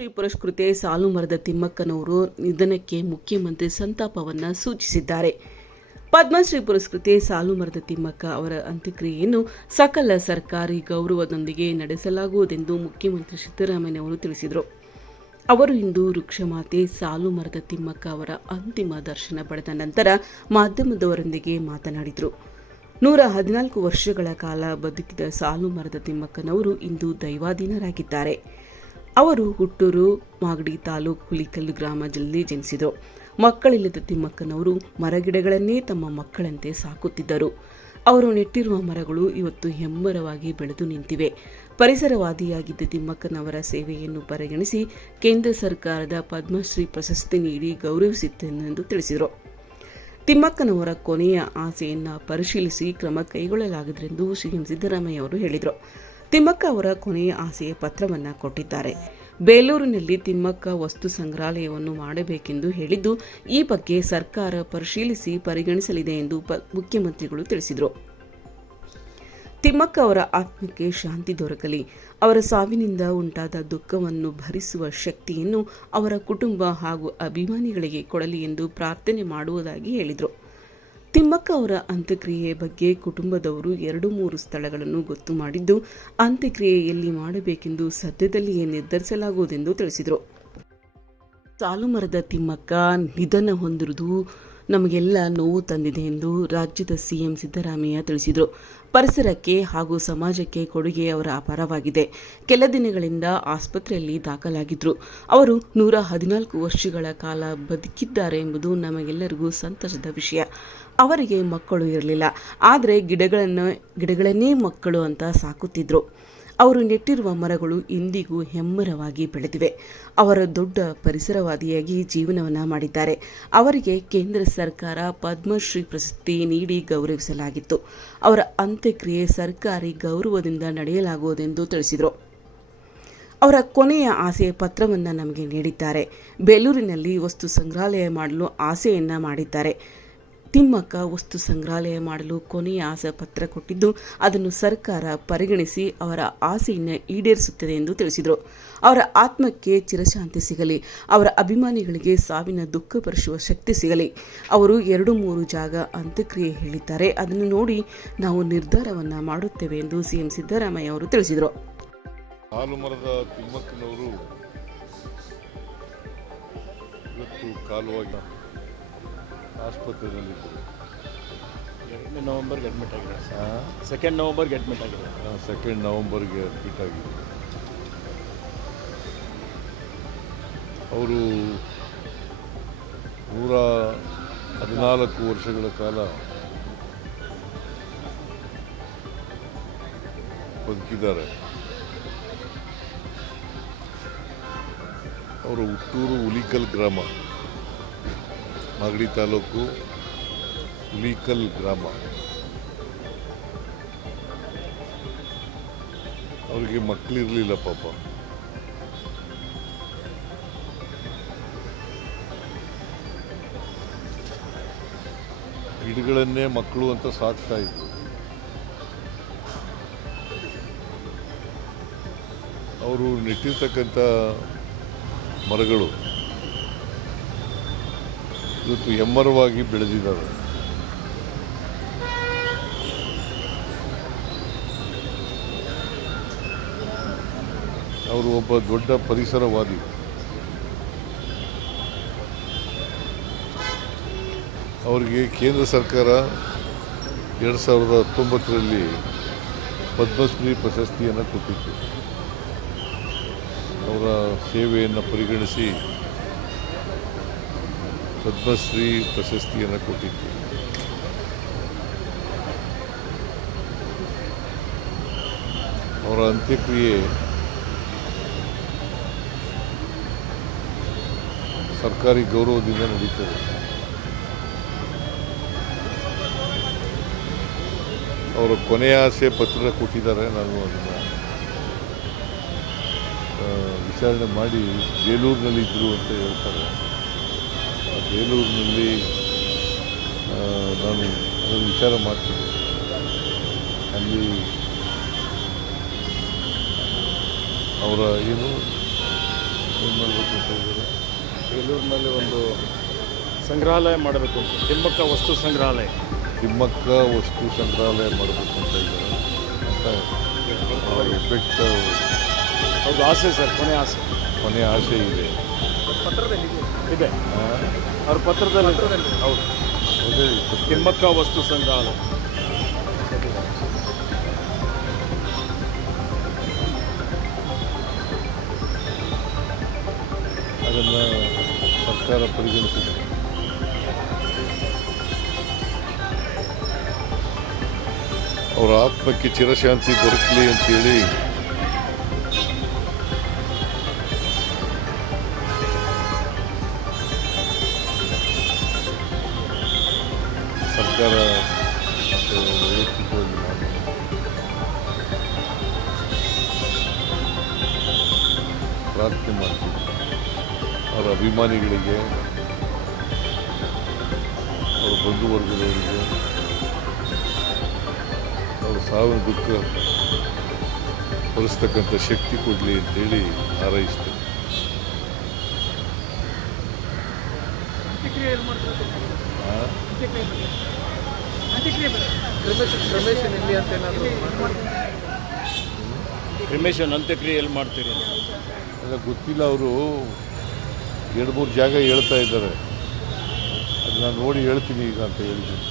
ಪುರಸ್ಕೃತೆ ಸಾಲು ಮರದ ತಿಮ್ಮಕ್ಕನವರು ನಿಧನಕ್ಕೆ ಮುಖ್ಯಮಂತ್ರಿ ಸಂತಾಪವನ್ನ ಸೂಚಿಸಿದ್ದಾರೆ. ಪದ್ಮಶ್ರೀ ಪುರಸ್ಕೃತೆ ಸಾಲು ಮರದ ತಿಮ್ಮಕ್ಕ ಅವರ ಅಂತ್ಯಕ್ರಿಯೆಯನ್ನು ಸಕಲ ಸರ್ಕಾರಿ ಗೌರವದೊಂದಿಗೆ ನಡೆಸಲಾಗುವುದೆಂದು ಮುಖ್ಯಮಂತ್ರಿ ಸಿದ್ದರಾಮಯ್ಯ ಅವರು ತಿಳಿಸಿದರು. ಅವರು ಇಂದು ವೃಕ್ಷಮಾತೆ ಸಾಲು ಮರದ ತಿಮ್ಮಕ್ಕ ಅವರ ಅಂತಿಮ ದರ್ಶನ ಪಡೆದ ನಂತರ ಮಾಧ್ಯಮದವರೊಂದಿಗೆ ಮಾತನಾಡಿದರು. ನೂರ ಹದಿನಾಲ್ಕು ವರ್ಷಗಳ ಕಾಲ ಬದುಕಿದ ಸಾಲು ಮರದ ತಿಮ್ಮಕ್ಕನವರು ಇಂದು ದೈವಾಧೀನರಾಗಿದ್ದಾರೆ. ಅವರು ಹುಟ್ಟೂರು, ಮಾಗಡಿ ತಾಲೂಕು ಹುಲಿಕಲ್ಲು ಗ್ರಾಮದಲ್ಲಿ ಜನಿಸಿದರು. ಮಕ್ಕಳಿಲ್ಲದ ತಿಮ್ಮಕ್ಕನವರು ಮರಗಿಡಗಳನ್ನೇ ತಮ್ಮ ಮಕ್ಕಳಂತೆ ಸಾಕುತ್ತಿದ್ದರು. ಅವರು ನೆಟ್ಟಿರುವ ಮರಗಳು ಇವತ್ತು ಹೆಮ್ಮರವಾಗಿ ಬೆಳೆದು ನಿಂತಿವೆ. ಪರಿಸರವಾದಿಯಾಗಿದ್ದ ತಿಮ್ಮಕ್ಕನವರ ಸೇವೆಯನ್ನು ಪರಿಗಣಿಸಿ ಕೇಂದ್ರ ಸರ್ಕಾರದ ಪದ್ಮಶ್ರೀ ಪ್ರಶಸ್ತಿ ನೀಡಿ ಗೌರವಿಸಿತ್ತೆಂದು ತಿಳಿಸಿದರು. ತಿಮ್ಮಕ್ಕನವರ ಕೊನೆಯ ಆಸೆಯನ್ನು ಪರಿಶೀಲಿಸಿ ಕ್ರಮ ಕೈಗೊಳ್ಳಲಾಗುವುದೆಂದು ಸಿಎಂ ಸಿದ್ದರಾಮಯ್ಯ ಅವರು ಹೇಳಿದರು. ತಿಮ್ಮಕ್ಕ ಅವರ ಕೊನೆಯ ಆಸೆಯ ಪತ್ರವನ್ನ ಕೊಟ್ಟಿದ್ದಾರೆ. ಬೇಲೂರಿನಲ್ಲಿ ತಿಮ್ಮಕ್ಕ ವಸ್ತು ಸಂಗ್ರಹಾಲಯವನ್ನು ಮಾಡಬೇಕೆಂದು ಹೇಳಿದ್ದು, ಈ ಬಗ್ಗೆ ಸರ್ಕಾರ ಪರಿಶೀಲಿಸಿ ಪರಿಗಣಿಸಲಿದೆ ಎಂದು ಮುಖ್ಯಮಂತ್ರಿಗಳು ತಿಳಿಸಿದರು. ತಿಮ್ಮಕ್ಕ ಅವರ ಆತ್ಮಕ್ಕೆ ಶಾಂತಿ ದೊರಕಲಿ, ಅವರ ಸಾವಿನಿಂದ ಉಂಟಾದ ದುಃಖವನ್ನು ಭರಿಸುವ ಶಕ್ತಿಯನ್ನು ಅವರ ಕುಟುಂಬ ಹಾಗೂ ಅಭಿಮಾನಿಗಳಿಗೆ ಕೊಡಲಿ ಎಂದು ಪ್ರಾರ್ಥನೆ ಮಾಡುವುದಾಗಿ ಹೇಳಿದರು. ತಿಮ್ಮಕ್ಕ ಅವರ ಅಂತ್ಯಕ್ರಿಯೆ ಬಗ್ಗೆ ಕುಟುಂಬದವರು ಎರಡು ಮೂರು ಸ್ಥಳಗಳನ್ನು ಗೊತ್ತು ಮಾಡಿದ್ದು, ಅಂತ್ಯಕ್ರಿಯೆ ಎಲ್ಲಿ ಮಾಡಬೇಕೆಂದು ಸದ್ಯದಲ್ಲಿಯೇ ನಿರ್ಧರಿಸಲಾಗುವುದೆಂದು ತಿಳಿಸಿದರು. ಸಾಲುಮರದ ತಿಮ್ಮಕ್ಕ ನಿಧನ ಹೊಂದಿರುವುದು ನಮಗೆಲ್ಲ ನೋವು ತಂದಿದೆ ಎಂದು ರಾಜ್ಯದ ಸಿಎಂ ಸಿದ್ದರಾಮಯ್ಯ ತಿಳಿಸಿದರು. ಪರಿಸರಕ್ಕೆ ಹಾಗೂ ಸಮಾಜಕ್ಕೆ ಕೊಡುಗೆ ಅವರ ಅಪಾರವಾಗಿದೆ. ಕೆಲ ದಿನಗಳಿಂದ ಆಸ್ಪತ್ರೆಯಲ್ಲಿ ದಾಖಲಾಗಿದ್ದರು ಅವರು ನೂರ ಹದಿನಾಲ್ಕು ವರ್ಷಗಳ ಕಾಲ ಬದುಕಿದ್ದಾರೆ ಎಂಬುದು ನಮಗೆಲ್ಲರಿಗೂ ಸಂತಸದ ವಿಷಯ. ಅವರಿಗೆ ಮಕ್ಕಳು ಇರಲಿಲ್ಲ. ಆದರೆ ಗಿಡಗಳನ್ನು, ಗಿಡಗಳನ್ನೇ ಮಕ್ಕಳು ಅಂತ ಸಾಕುತ್ತಿದ್ದರು ಅವರು ನೆಟ್ಟಿರುವ ಮರಗಳು ಇಂದಿಗೂ ಹೆಮ್ಮರವಾಗಿ ಬೆಳೆದಿವೆ. ಅವರ ದೊಡ್ಡ ಪರಿಸರವಾದಿಯಾಗಿ ಜೀವನವನ್ನು ಮಾಡಿದ್ದಾರೆ. ಅವರಿಗೆ ಕೇಂದ್ರ ಸರ್ಕಾರ ಪದ್ಮಶ್ರೀ ಪ್ರಶಸ್ತಿ ನೀಡಿ ಗೌರವಿಸಲಾಗಿತ್ತು. ಅವರ ಅಂತ್ಯಕ್ರಿಯೆ ಸರ್ಕಾರಿ ಗೌರವದಿಂದ ನಡೆಯಲಾಗುವುದೆಂದು ತಿಳಿಸಿದರು. ಅವರ ಕೊನೆಯ ಆಸೆಯ ಪತ್ರವನ್ನು ನಮಗೆ ನೀಡಿದ್ದಾರೆ. ಬೇಲೂರಿನಲ್ಲಿ ವಸ್ತು ಸಂಗ್ರಹಾಲಯ ಮಾಡಲು ಆಸೆಯನ್ನ ಮಾಡಿದ್ದಾರೆ. ತಿಮ್ಮಕ್ಕ ವಸ್ತು ಸಂಗ್ರಹಾಲಯ ಮಾಡಲು ಕೊನೆಯ ಆಸೆ ಪತ್ರ ಕೊಟ್ಟಿದ್ದು, ಅದನ್ನು ಸರ್ಕಾರ ಪರಿಗಣಿಸಿ ಅವರ ಆಸೆಯನ್ನು ಈಡೇರಿಸುತ್ತದೆ ಎಂದು ತಿಳಿಸಿದರು. ಅವರ ಆತ್ಮಕ್ಕೆ ಚಿರಶಾಂತಿ ಸಿಗಲಿ, ಅವರ ಅಭಿಮಾನಿಗಳಿಗೆ ಸಾವಿನ ದುಃಖ ಪರಿಸುವ ಶಕ್ತಿ ಸಿಗಲಿ. ಅವರು ಎರಡು ಮೂರು ಜಾಗ ಅಂತ್ಯಕ್ರಿಯೆ ಹೇಳಿದ್ದಾರೆ. ಅದನ್ನು ನೋಡಿ ನಾವು ನಿರ್ಧಾರವನ್ನು ಮಾಡುತ್ತೇವೆ ಎಂದು ಸಿಎಂ ಸಿದ್ದರಾಮಯ್ಯ ಅವರು ತಿಳಿಸಿದರು. ಕಾಲುವಾಗಿ ಆಸ್ಪತ್ರೆಯಲ್ಲಿದ್ದರು ಎರಡನೇ ನವಂಬರ್ಗೆ ಅಡ್ಮಿಟ್ ಆಗಿದೆ. ಸೆಕೆಂಡ್ ನವಂಬರ್ಗೆ ಅಡ್ಮಿಟ್ ಆಗಿದೆ. ಸೆಕೆಂಡ್ ನವಂಬರ್ಗೆ ಅಡ್ಮಿಟ್ ಆಗಿದೆ. ಅವರು ನೂರ ಹದಿನಾಲ್ಕು ವರ್ಷಗಳ ಕಾಲ ಬದುಕಿದ್ದಾರೆ. ಅವರು ಹುಟ್ಟೂರು ಹುಲಿಕಲ್ ಗ್ರಾಮ. ಮಾಗಡಿ ತಾಲೂಕು ಹುಲಿಕಲ್ ಗ್ರಾಮ. ಅವರಿಗೆ ಮಕ್ಕಳಿರಲಿಲ್ಲ ಪಾಪ. ಗಿಡಗಳನ್ನೇ ಮಕ್ಕಳು ಅಂತ ಸಾಕ್ತಾ ಇದ್ರು. ಅವರು ನೆಟ್ಟಿರ್ತಕ್ಕಂಥ ಮರಗಳು ಇವತ್ತು ಎಮ್ಮರವಾಗಿ ಬೆಳೆದಿದ್ದಾರೆ ಅವರು ಒಬ್ಬ ದೊಡ್ಡ ಪರಿಸರವಾದಿ. ಅವರಿಗೆ ಕೇಂದ್ರ ಸರ್ಕಾರ ಎರಡು ಸಾವಿರದ ಹತ್ತೊಂಬತ್ತರಲ್ಲಿ ಪದ್ಮಶ್ರೀ ಪ್ರಶಸ್ತಿಯನ್ನು ಕೊಟ್ಟಿತ್ತು. ಅವರ ಸೇವೆಯನ್ನು ಪರಿಗಣಿಸಿ ಪದ್ಮಶ್ರೀ ಪ್ರಶಸ್ತಿಯನ್ನು ಕೊಟ್ಟಿತ್ತು ಅವರ ಅಂತ್ಯಕ್ರಿಯೆ ಸರ್ಕಾರಿ ಗೌರವದಿಂದ ನಡೀತದೆ ಅವರು ಕೊನೆಯ ಆಸೆ ಪತ್ರ ಕೊಟ್ಟಿದ್ದಾರೆ ನಾನು ಅದನ್ನು ವಿಚಾರಣೆ ಮಾಡಿ ಬೇಲೂರಿನಲ್ಲಿ ಇದ್ದರು ಅಂತ ಹೇಳ್ತಾರೆ ಬೇಲೂರಿನಲ್ಲಿ ನಾನು ಅದನ್ನು ವಿಚಾರ ಮಾಡ್ತೀನಿ. ಅಲ್ಲಿ ಅವರ ಏನು ಏನು ಮಾಡಬೇಕು ಅಂತ ಇದ್ದಾರೆ ಬೇಲೂರಿನಲ್ಲಿ ಒಂದು ಸಂಗ್ರಹಾಲಯ ಮಾಡಬೇಕು ಅಂತ ತಿಮ್ಮಕ್ಕ ವಸ್ತು ಸಂಗ್ರಹಾಲಯ. ತಿಮ್ಮಕ್ಕ ವಸ್ತು ಸಂಗ್ರಹಾಲಯ ಮಾಡಬೇಕು ಅಂತ ಇದ್ದಾರೆ. ಎಫೆಕ್ಟ್ ಹೌದು ಆಸೆ ಸರ್ ಕೊನೆ ಆಸೆ. ಕೊನೆ ಆಸೆ ಇದೆ. ಇದೆ. ಅವ್ರ ಪತ್ರದಲ್ಲಿ ಹೌದು. ತಿಮ್ಮಕ್ಕ ವಸ್ತು ಸಂಗ್ರಹಾಲಯ. ಅದನ್ನು ಸರ್ಕಾರ ಪರಿಗಣಿಸಿದೆ. ಅವರ ಆತ್ಮಕ್ಕೆ ಚಿರಶಾಂತಿ ದೊರಕಲಿ ಅಂತೇಳಿ ಪ್ರಾರ್ಥನೆ ಮಾಡ್ತೀವಿ. ಅವರ ಅಭಿಮಾನಿಗಳಿಗೆ ಅವರ ಬಂಧುವರ್ಗದವರಿಗೆ ಅವರ ಸಾವಿನ ದುಃಖ ಹೊರಿಸ್ತಕ್ಕಂಥ ಶಕ್ತಿ ಕೊಡಲಿ ಅಂತೇಳಿ ಹಾರೈಸ್ತೇನೆ. ಆ? ಕ್ರಿಮೇಶನ್ ಅಂತ್ಯಕ್ರಿಯೆ ಎಲ್ಲಿ ಮಾಡ್ತೀರಿ. ಎಲ್ಲ ಗೊತ್ತಿಲ್ಲ ಅವರು. ಎರಡು ಮೂರು ಜಾಗ ಹೇಳ್ತಾ ಇದ್ದಾರೆ. ಅದು ನೋಡಿ ಹೇಳ್ತೀನಿ ಈಗ ಅಂತ ಹೇಳಿದ್ದೀನಿ